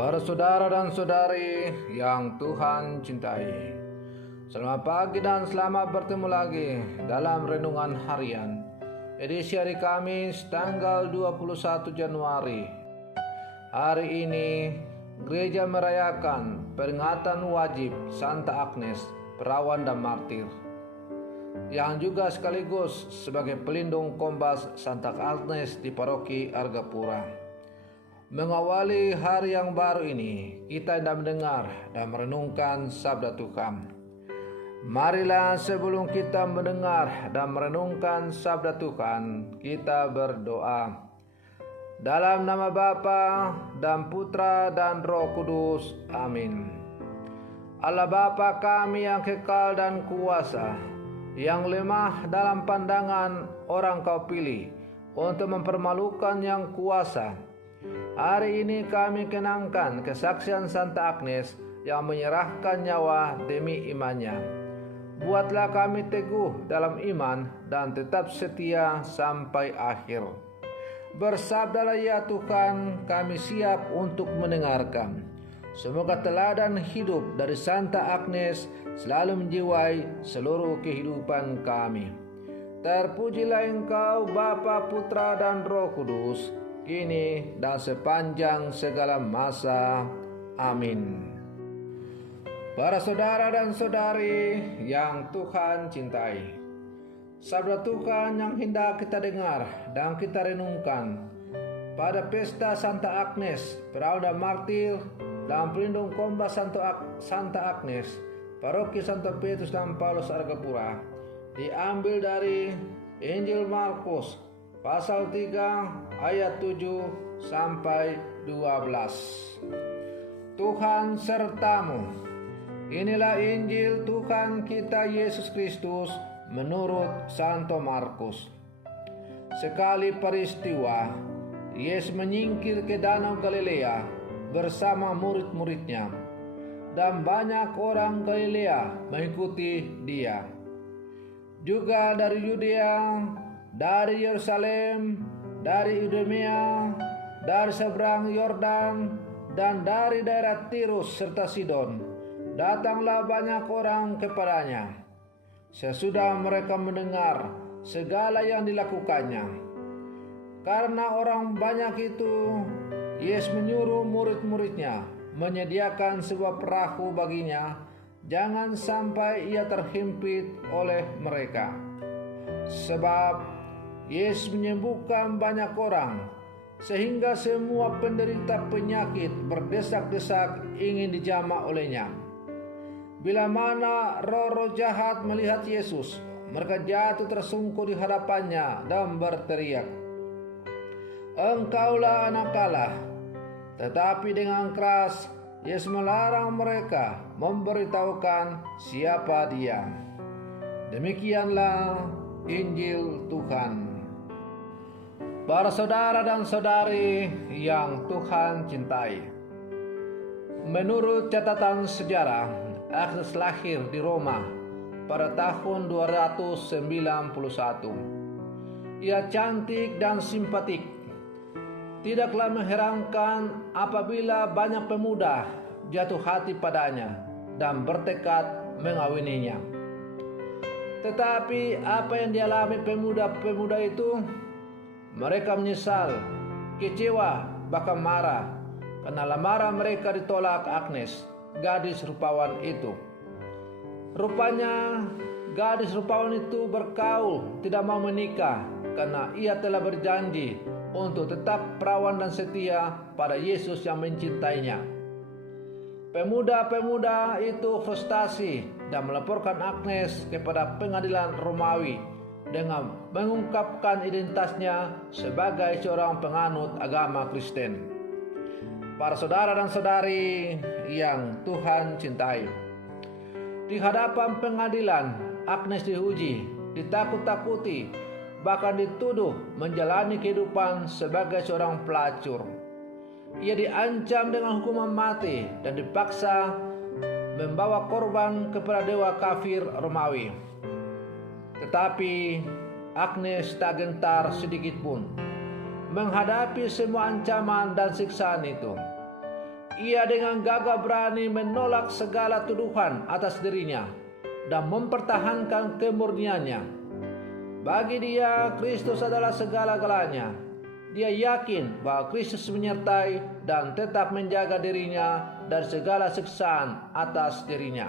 Para saudara dan saudari yang Tuhan cintai, selamat pagi dan selamat bertemu lagi dalam Renungan Harian edisi hari Kamis tanggal 21 Januari. Hari ini gereja merayakan peringatan wajib Santa Agnes, perawan dan martir, yang juga sekaligus sebagai pelindung kombas Santa Agnes di Paroki Argapura. Mengawali hari yang baru ini, kita hendak mendengar dan merenungkan sabda Tuhan. Marilah sebelum kita mendengar dan merenungkan sabda Tuhan, kita berdoa. Dalam nama Bapa dan Putra dan Roh Kudus. Amin. Allah Bapa kami yang kekal dan kuasa, yang lemah dalam pandangan orang Kau pilih untuk mempermalukan yang kuasa. Hari ini kami kenangkan kesaksian Santa Agnes yang menyerahkan nyawa demi imannya. Buatlah kami teguh dalam iman dan tetap setia sampai akhir. Bersabdalah ya Tuhan, kami siap untuk mendengarkan. Semoga teladan hidup dari Santa Agnes selalu menjiwai seluruh kehidupan kami. Terpujilah Engkau Bapa, Putra dan Roh Kudus, kini dan sepanjang segala masa. Amin. Para saudara dan saudari yang Tuhan cintai, sabda Tuhan yang hendak kita dengar dan kita renungkan pada pesta Santa Agnes, perawan dan martir dan pelindung kombas Santa Agnes, Paroki Santo Petrus dan Paulus Argapura, diambil dari Injil Markus pasal 3 ayat 7 sampai 12. Tuhan sertamu. Inilah Injil Tuhan kita Yesus Kristus menurut Santo Markus. Sekali peristiwa, Yesus menyingkir ke Danau Galilea bersama murid-muridnya, dan banyak orang Galilea mengikuti Dia. Juga dari Yudea, dari Yerusalem, dari Idumea, dari seberang Yordan, dan dari daerah Tirus serta Sidon, datanglah banyak orang kepadanya. Sesudah mereka mendengar segala yang dilakukannya. Karena orang banyak itu, Yesus menyuruh murid-muridnya menyediakan sebuah perahu baginya, jangan sampai ia terhimpit oleh mereka. Sebab Yesus menyembuhkan banyak orang, sehingga semua penderita penyakit berdesak-desak ingin dijamah olehnya. Bila mana roh-roh jahat melihat Yesus, mereka jatuh tersungkur di hadapannya dan berteriak, "Engkaulah Anak Allah." Tetapi dengan keras Yesus melarang mereka memberitahukan siapa Dia. Demikianlah Injil Tuhan. Para saudara dan saudari yang Tuhan cintai, menurut catatan sejarah, Agnes lahir di Roma pada tahun 291. Ia cantik dan simpatik. Tidaklah mengherankan apabila banyak pemuda jatuh hati padanya dan bertekad mengawininya. Tetapi apa yang dialami pemuda-pemuda itu? Mereka menyesal, kecewa, bahkan marah karena lamaran mereka ditolak Agnes, gadis rupawan itu. Rupanya gadis rupawan itu berkaul, tidak mau menikah karena ia telah berjanji untuk tetap perawan dan setia pada Yesus yang mencintainya. Pemuda-pemuda itu frustasi dan melaporkan Agnes kepada pengadilan Romawi dengan mengungkapkan identitasnya sebagai seorang penganut agama Kristen. Para saudara dan saudari yang Tuhan cintai, di hadapan pengadilan Agnes diuji, ditakut-takuti, bahkan dituduh menjalani kehidupan sebagai seorang pelacur. Ia diancam dengan hukuman mati dan dipaksa membawa korban kepada dewa kafir Romawi. Tetapi Agnes tak gentar sedikit pun menghadapi semua ancaman dan siksaan itu. ia dengan gagah berani menolak segala tuduhan atas dirinya dan mempertahankan kemurniannya. Bagi dia, Kristus adalah segala-galanya. Dia yakin bahwa Kristus menyertai dan tetap menjaga dirinya dari segala siksaan atas dirinya.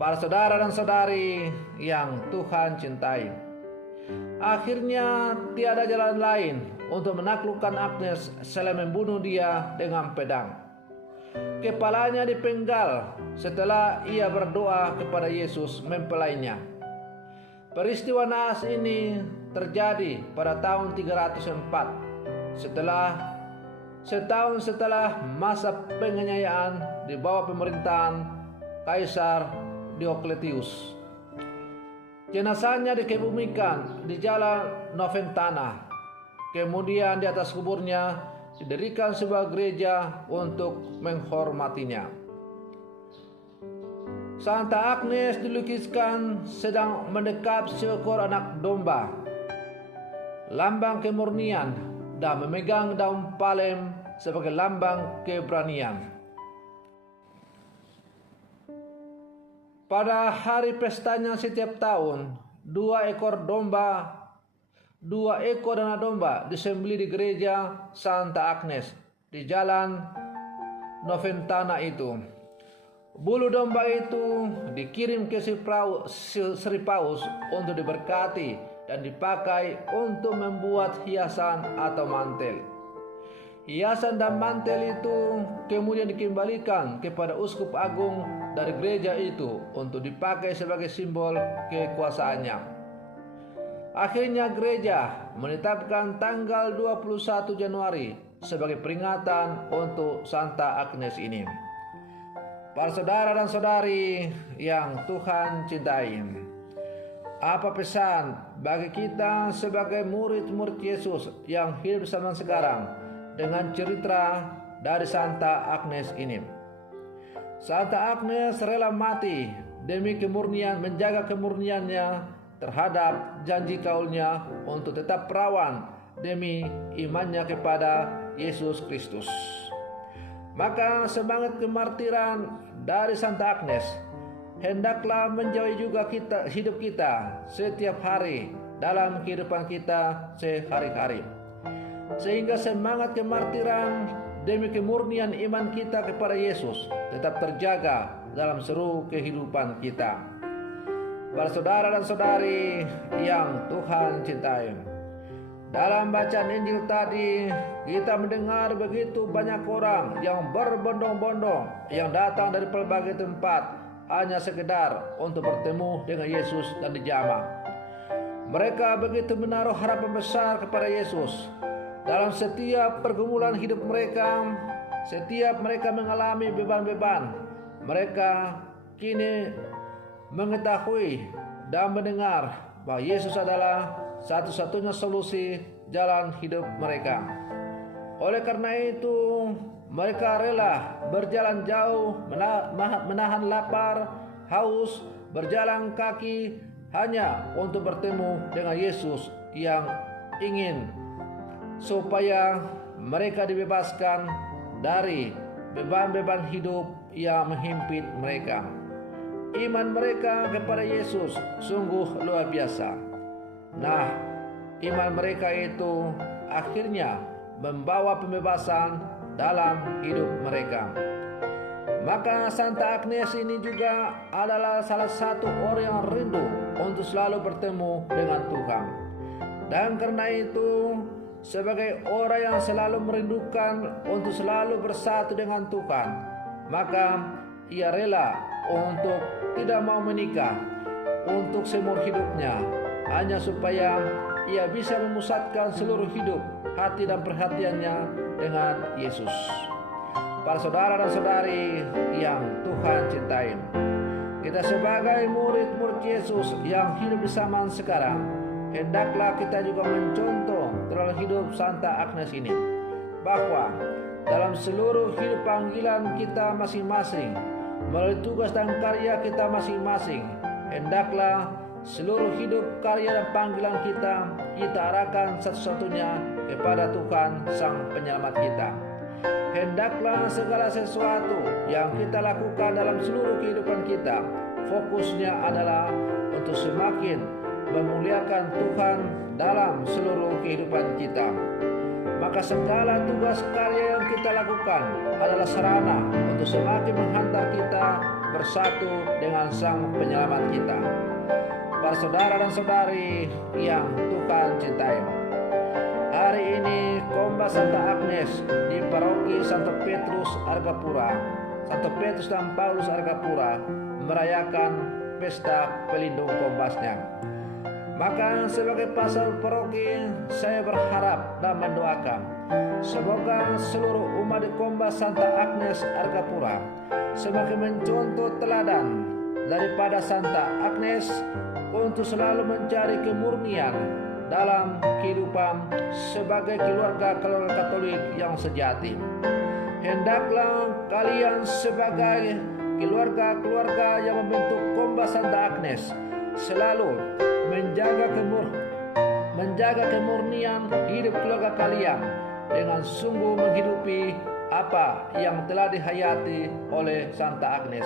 Para saudara dan saudari yang Tuhan cintai, akhirnya tiada jalan lain untuk menaklukkan Agnes selain membunuh dia dengan pedang. Kepalanya dipenggal setelah ia berdoa kepada Yesus mempelainya. Peristiwa naas ini terjadi pada tahun 304 setahun setelah masa penganiayaan di bawah pemerintahan Kaisar Diocletius. Jenazahnya dikebumikan di jalan Noventana. Kemudian di atas kuburnya didirikan sebuah gereja untuk menghormatinya. Santa Agnes dilukiskan sedang mendekap seekor anak domba, lambang kemurnian, dan memegang daun palem sebagai lambang keberanian. Pada hari pestanya setiap tahun, dua ekor anak domba disembelih di gereja Santa Agnes di jalan Noventana itu. Bulu domba itu dikirim ke Sri Paus untuk diberkati dan dipakai untuk membuat hiasan atau mantel. Hiasan dan mantel itu kemudian dikembalikan kepada uskup agung dari gereja itu untuk dipakai sebagai simbol kekuasaannya. Akhirnya gereja menetapkan tanggal 21 Januari sebagai peringatan untuk Santa Agnes ini. Para saudara dan saudari yang Tuhan cintai, apa pesan bagi kita sebagai murid-murid Yesus yang hidup zaman sekarang dengan cerita dari Santa Agnes ini? Santa Agnes rela mati demi menjaga kemurniannya terhadap janji kaulnya untuk tetap perawan demi imannya kepada Yesus Kristus. Maka semangat kemartiran dari Santa Agnes hendaklah menjauhi juga hidup kita setiap hari dalam kehidupan kita sehari-hari, sehingga semangat kemartiran demi kemurnian iman kita kepada Yesus tetap terjaga dalam seluruh kehidupan kita. Para saudara dan saudari yang Tuhan cintai, dalam bacaan Injil tadi kita mendengar begitu banyak orang yang berbondong-bondong yang datang dari berbagai tempat hanya sekedar untuk bertemu dengan Yesus dan dijamah. Mereka begitu menaruh harapan besar kepada Yesus. Dalam setiap pergumulan hidup mereka, setiap mereka mengalami beban-beban, mereka kini mengetahui dan mendengar bahwa Yesus adalah satu-satunya solusi jalan hidup mereka. Oleh karena itu, mereka rela berjalan jauh, menahan lapar, haus, berjalan kaki hanya untuk bertemu dengan Yesus yang ingin supaya mereka dibebaskan dari beban-beban hidup yang menghimpit mereka. Iman mereka kepada Yesus sungguh luar biasa. Nah, iman mereka itu akhirnya membawa pembebasan dalam hidup mereka. Maka Santa Agnes ini juga adalah salah satu orang yang rindu untuk selalu bertemu dengan Tuhan. Dan karena itu, sebagai orang yang selalu merindukan untuk selalu bersatu dengan Tuhan, maka ia rela untuk tidak mau menikah untuk seumur hidupnya, hanya supaya ia bisa memusatkan seluruh hidup, hati dan perhatiannya dengan Yesus. Para saudara dan saudari yang Tuhan cintai, kita sebagai murid-murid Yesus yang hidup di zaman sekarang, hendaklah kita juga mencontoh dalam hidup Santa Agnes ini, bahwa dalam seluruh hidup panggilan kita masing-masing, melalui tugas dan karya kita masing-masing, hendaklah seluruh hidup, karya dan panggilan kita arahkan satu-satunya kepada Tuhan Sang Penyelamat kita. Hendaklah segala sesuatu yang kita lakukan dalam seluruh kehidupan kita, fokusnya adalah untuk semakin memuliakan Tuhan dalam seluruh kehidupan kita. Maka segala tugas karya yang kita lakukan adalah sarana untuk semakin menghantar kita bersatu dengan Sang Penyelamat kita. Para saudara dan saudari yang Tuhan cintai, hari ini Komba Santa Agnes di Paroki Santo Petrus Argapura, Santo Petrus dan Paulus Argapura merayakan pesta pelindung kombasnya. Maka sebagai pastor paroki, saya berharap dan mendoakan semoga seluruh umat di Komba Santa Agnes Argapura semakin mencontoh teladan daripada Santa Agnes untuk selalu mencari kemurnian dalam kehidupan sebagai keluarga Katolik yang sejati. Hendaklah kalian sebagai keluarga-keluarga yang membentuk Komba Santa Agnes selalu menjaga kemurnian hidup keluarga kalian dengan sungguh menghidupi apa yang telah dihayati oleh Santa Agnes.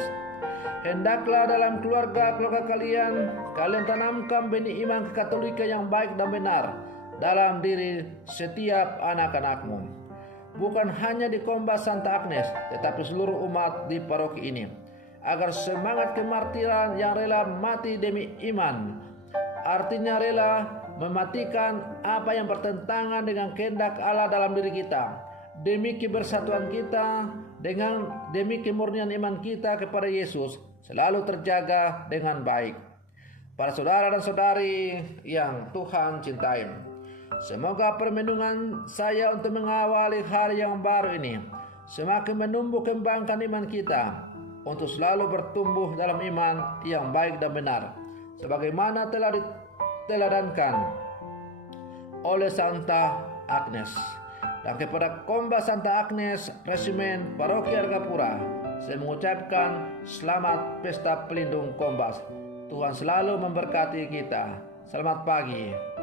Hendaklah dalam keluarga kalian tanamkan benih iman Katolika yang baik dan benar dalam diri setiap anak-anakmu. Bukan hanya di Komba Santa Agnes, tetapi seluruh umat di paroki ini, agar semangat kemartiran yang rela mati demi iman, artinya rela mematikan apa yang bertentangan dengan kehendak Allah dalam diri kita, demi kebersatuan kita demi kemurnian iman kita kepada Yesus selalu terjaga dengan baik. Para saudara dan saudari yang Tuhan cintai, semoga permenungan saya untuk mengawali hari yang baru ini semakin menumbuh kembangkan iman kita untuk selalu bertumbuh dalam iman yang baik dan benar, sebagaimana telah diteladankan oleh Santa Agnes. Dan kepada Komba Santa Agnes Resimen Paroki Argapura, saya mengucapkan selamat pesta pelindung Kombas. Tuhan selalu memberkati kita. Selamat pagi.